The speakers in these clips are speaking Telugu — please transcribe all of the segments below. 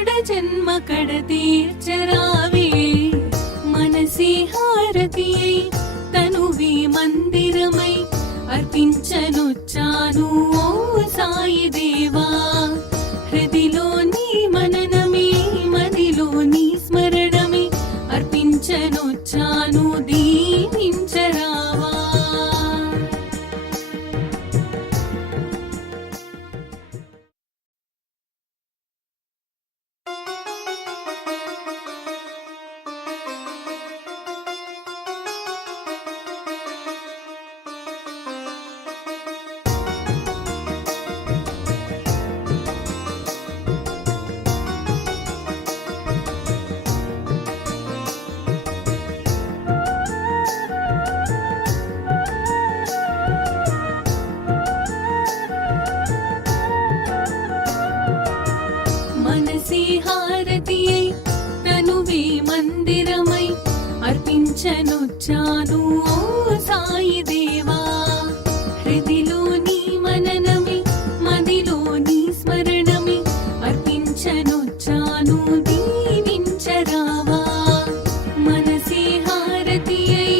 జన్మ కడ తీర్చరావే మనసి హారతియై తనువి మందిరమై అర్పించనొచ్చాను ఓ సాయి దేవా హృదిలోని మననమే మదిలోని స్మరణమే అర్పించనొచ్చాను దీవించరావా మనసి హారతియై తనువే మందిరమై అర్పించనొచ్చాను ఓ సాయి దేవా హృదిలోని మననమే మదిలోని స్మరణమే అర్పించనొచ్చాను దీవించరావా మనసి హారతియై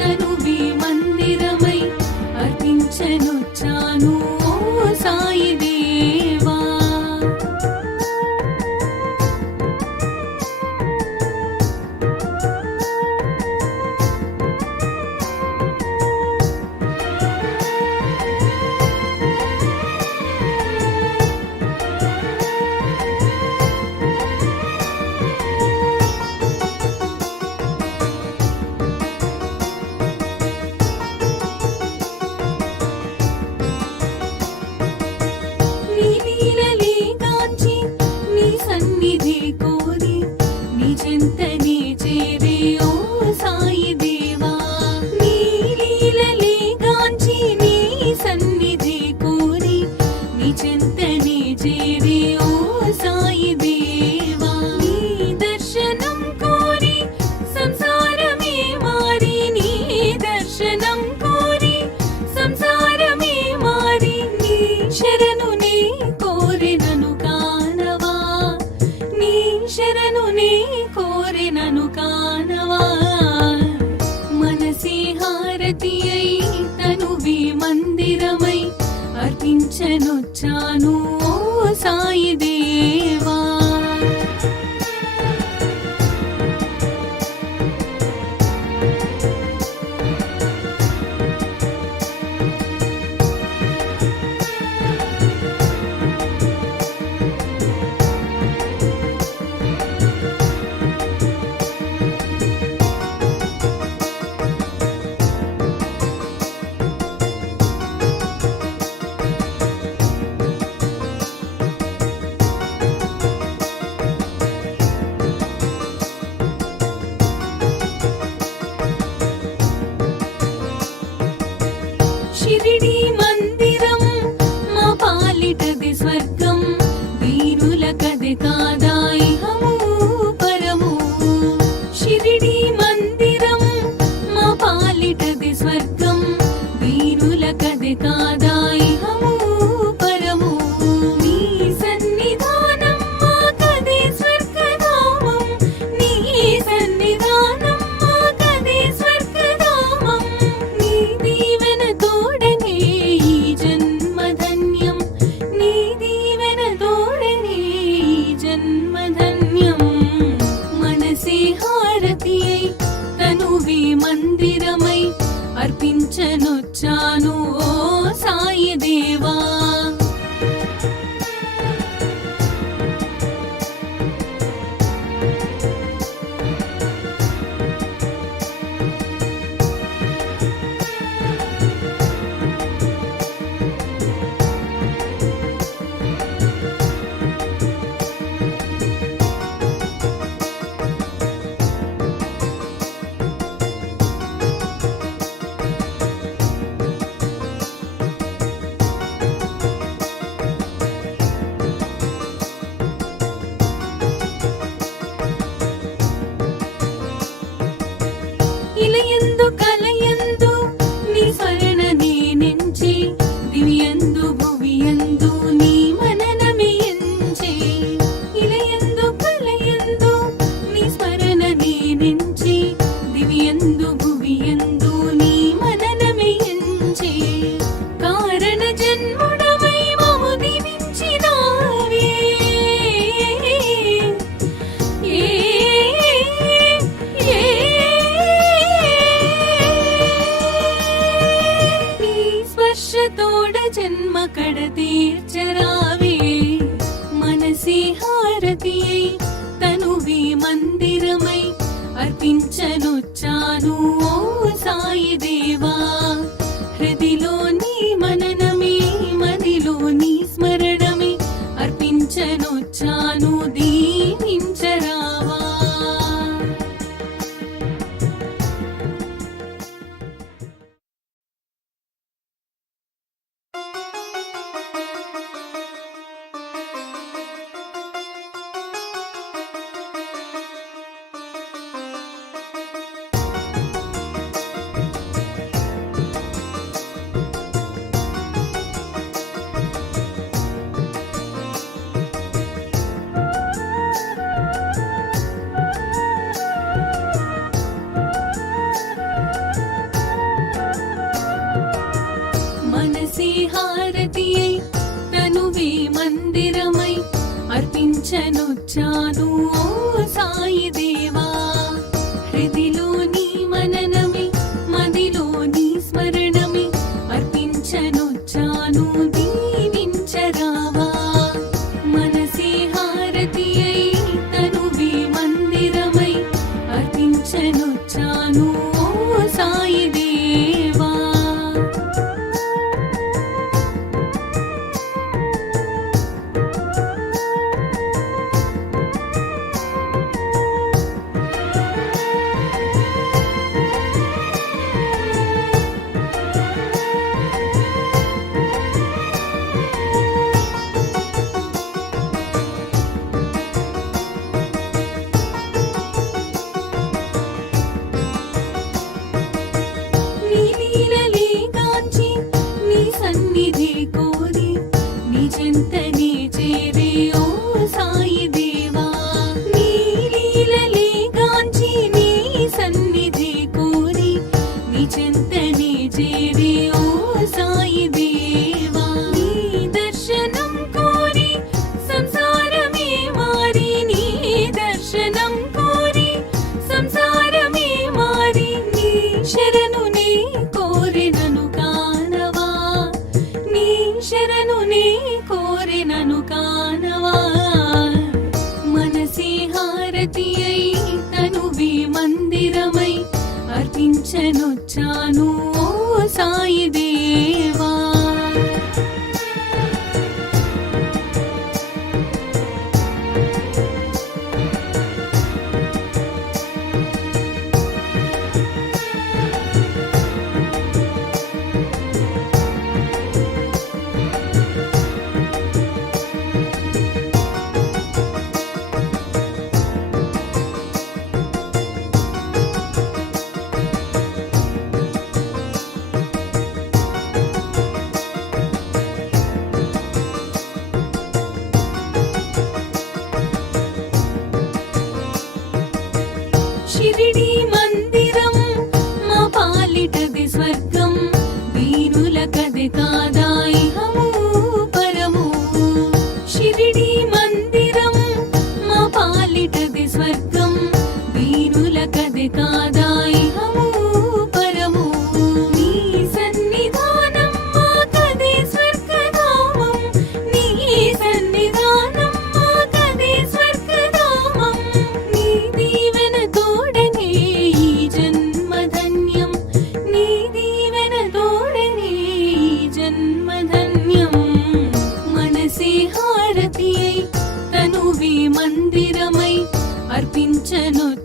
తనువే మందిరమై అర్పించనొచ్చాను ఓ సాయి దేవా నీ లీలలే గాంచి నీ సన్నిధి కోరి నీ చెంతనే చేరే ఓ సాయి దేవా నీ లీలలే గాంచి నీ సన్నిధి కోరి నీ చెంతనే చేరే ఓ సాయి దేవా నీ దర్శనం కోరి సంసారమే మారి నీ దర్శనం కోరి సంసారమే మారి నీ శరణు నీ కోరినను కానవా నీ శరణు నీ కోరినను కానవా మనసి హారతియై తనువి మందిరమై అర్పించనొచ్చాను ఓ సాయి దేవా అర్పించనొచ్చాను ఓ సాయి దేవా. హృదిలో నీ మననమే మదిలో నీ స్మరణమే అర్పించనొచ్చాను దీవించరావా. మనసే హారతియై తనువే మందిరమై అర్పించనొచ్చాను ఓ సాయి దేవా. హృదిలో నీ మననమే మదిలో నీ స్మరణమే అర్పించనొచ్చాను దీవించరావా. మనసే హారతియై తనువే మందిరమై అర్పించనొచ్చాను ఓ సాయి దేవా. నీ లీలలే గాంచి నీ సన్నిధి కోరి నీ చెంతనే చేరే ఓ సాయి దేవా. నీ లీలలే గాంచి నీ సన్నిధి కోరి నీ చెంతనే చేరే ఓ సాయి దేవా. నీ దర్శనం కోరి సంసారమే మారి నీ దర్శనం కోరి సంసారమే మారి నీ శరణు నీ కోరినను కానవా. నీ శరణు నీ కోరినను కానవా. మనసే హారతియై తనువే మందిరమై అర్పించనొచ్చాను ఓ సాయి దేవా. షిరిడీ మందిరం మా పాలిటది స్వర్గం వీరులకది కాదా ఇహము పరము. షిరిడీ మందిరం మా పాలిటది స్వర్గం వీరులకది కాదా ఇహము పరము. నీ సన్నిధానం మాకదే స్వర్గధామం. నీ సన్నిధానం మాకదే స్వర్గధామం. నీ దీవెన తోడనే ఈ జన్మధన్యం. నీ దీవెన తోడనే ఈ జన్మధన్యం. మనసే హారతియై తనువే మందిరమై అర్పించనొచ్చాను